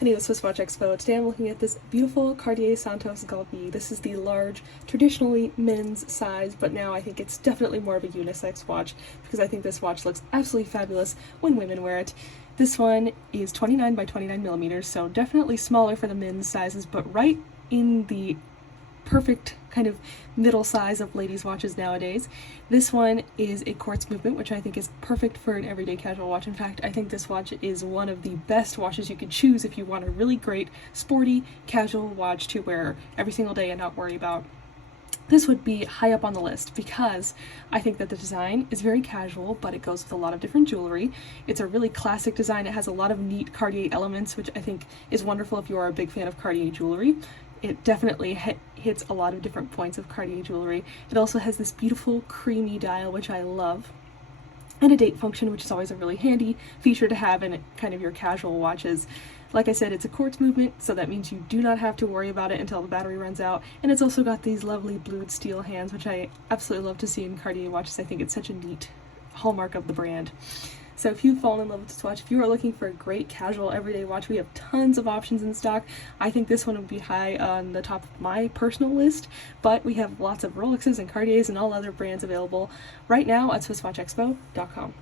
Hey, it's SwissWatchExpo. Today I'm looking at this beautiful Cartier Santos Galbee. This is the large, traditionally men's size, but now I think it's definitely more of a unisex watch because I think this watch looks absolutely fabulous when women wear it. This one is 29 by 29 millimeters, so definitely smaller for the men's sizes, but right in the perfect kind of middle size of ladies' watches nowadays. This one is a quartz movement, which I think is perfect for an everyday casual watch. In fact, I think this watch is one of the best watches you could choose if you want a really great, sporty, casual watch to wear every single day and not worry about. This would be high up on the list because I think that the design is very casual, but it goes with a lot of different jewelry. It's a really classic design. It has a lot of neat Cartier elements, which I think is wonderful if you are a big fan of Cartier jewelry. It definitely hits a lot of different points of Cartier jewelry. It also has this beautiful creamy dial, which I love, and a date function, which is always a really handy feature to have in kind of your casual watches. Like I said, it's a quartz movement, so that means you do not have to worry about it until the battery runs out. And it's also got these lovely blued steel hands, which I absolutely love to see in Cartier watches. I think it's such a neat hallmark of the brand. So if you've fallen in love with this watch, if you are looking for a great casual everyday watch, we have tons of options in stock. I think this one would be high on the top of my personal list, but we have lots of Rolexes and Cartiers and all other brands available right now at SwissWatchExpo.com.